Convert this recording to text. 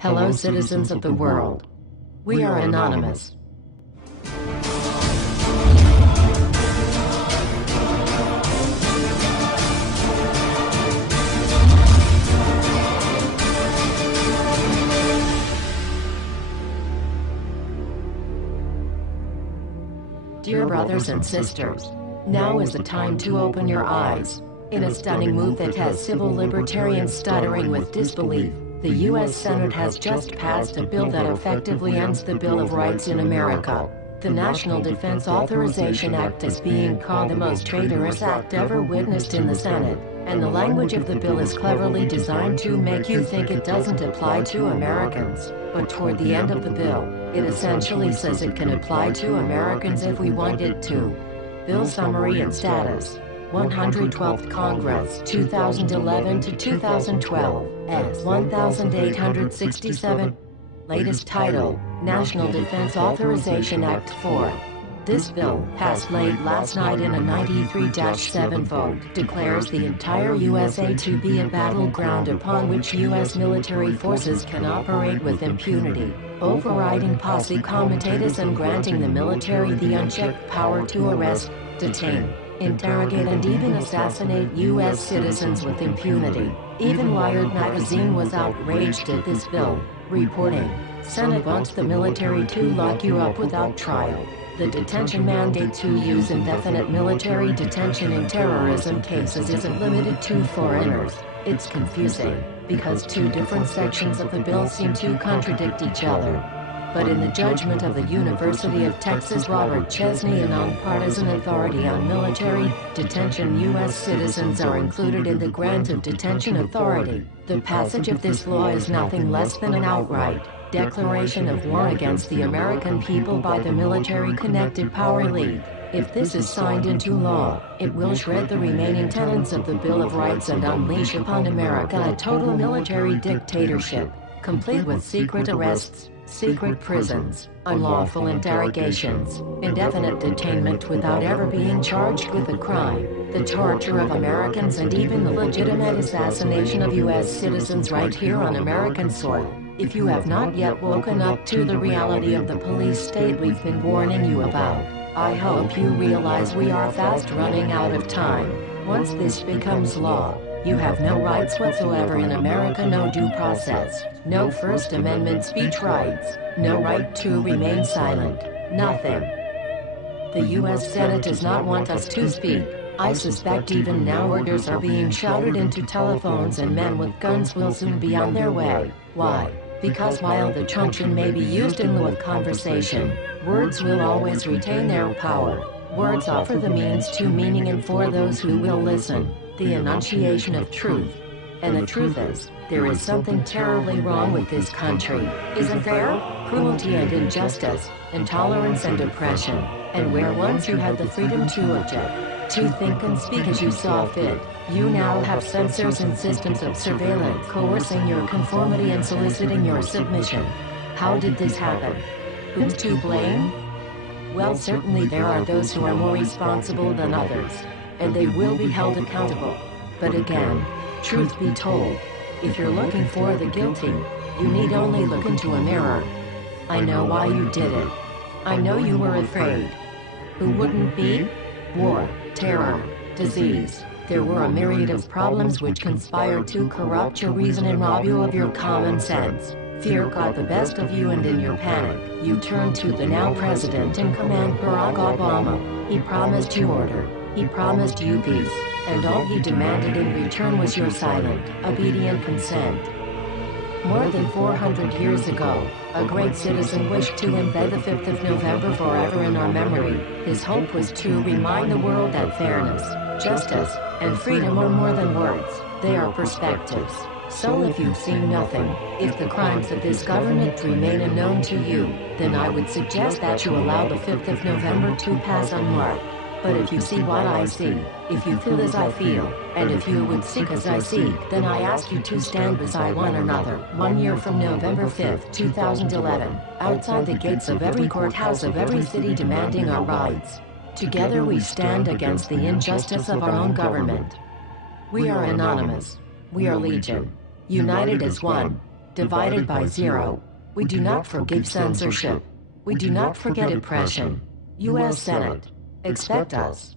Hello, citizens of the world. We are anonymous. Dear brothers and sisters, now is the time to open your eyes. In a stunning move that has civil libertarians stuttering with disbelief, the U.S. Senate has just passed a bill that effectively ends the Bill of Rights in America. The National Defense Authorization Act is being called the most traitorous act ever witnessed in the Senate, and the language of the bill is cleverly designed to make you think it doesn't apply to Americans. But toward the end of the bill, it essentially says it can apply to Americans if we want it to. Bill summary and status. 112th Congress, 2011 to 2012, S. 1867. Latest title, National Defense Authorization Act 4. This bill, passed late last night in a 93-7 vote, declares the entire USA to be a battleground upon which U.S. military forces can operate with impunity, overriding posse comitatus and granting the military the unchecked power to arrest, detain, interrogate and even assassinate U.S. citizens with impunity. Even Wired magazine was outraged at this bill, reporting, "Senate wants the military to lock you up without trial." The detention mandate to use indefinite military detention in terrorism cases isn't limited to foreigners. It's confusing, because two different sections of the bill seem to contradict each other. But in the judgment of the University of Texas Robert Chesney, a nonpartisan authority on military detention, U.S. citizens are included in the grant of detention authority. The passage of this law is nothing less than an outright declaration of war against the American people by the military-connected power elite. If this is signed into law, it will shred the remaining tenets of the Bill of Rights and unleash upon America a total military dictatorship, complete with secret arrests, secret prisons, unlawful interrogations, indefinite detainment without ever being charged with a crime, the torture of Americans and even the legitimate assassination of U.S. citizens right here on American soil. If you have not yet woken up to the reality of the police state we've been warning you about, I hope you realize we are fast running out of time. Once this becomes law, you have no rights whatsoever in America, no due process, no First Amendment speech rights, no right to remain silent, nothing. The U.S. Senate does not want us to speak. I suspect even now orders are being shouted into telephones and men with guns will soon be on their way. Why? Because while the truncheon may be used in lieu of conversation, words will always retain their power. Words offer the means to meaning, and for those who will listen, the enunciation of truth. And the truth is, there is something terribly wrong with this country, isn't there? Cruelty and injustice, intolerance and oppression, and where once you had the freedom to object, to think and speak as you saw fit, you now have censors and systems of surveillance coercing your conformity and soliciting your submission. How did this happen? Who's to blame? Well, certainly there are those who are more responsible than others, and they will be held accountable. But again, truth be told, if you're looking for the guilty, you need only look into a mirror. I know why you did it. I know you were afraid. Who wouldn't be? War, terror, disease. There were a myriad of problems which conspired to corrupt your reason and rob you of your common sense. Fear got the best of you, and in your panic, you turned to the now president in command, Barack Obama. He promised you order. He promised you peace, and all he demanded in return was your silent, obedient consent. More than 400 years ago, a great citizen wished to embed the 5th of November forever in our memory. His hope was to remind the world that fairness, justice, and freedom are more than words, they are perspectives. So if you've seen nothing, if the crimes of this government remain unknown to you, then I would suggest that you allow the 5th of November to pass unmarked. But if you see what I see, if you feel as I feel, and if you would seek as I seek, then I ask you to stand beside one another, 1 year from November 5th, 2011, outside the gates of every courthouse of every city demanding our rights. Together we stand against the injustice of our own government. We are anonymous. We are legion. United as one. divided by 0. We do not forgive censorship. We do not forget oppression. U.S. Senate. Expect us.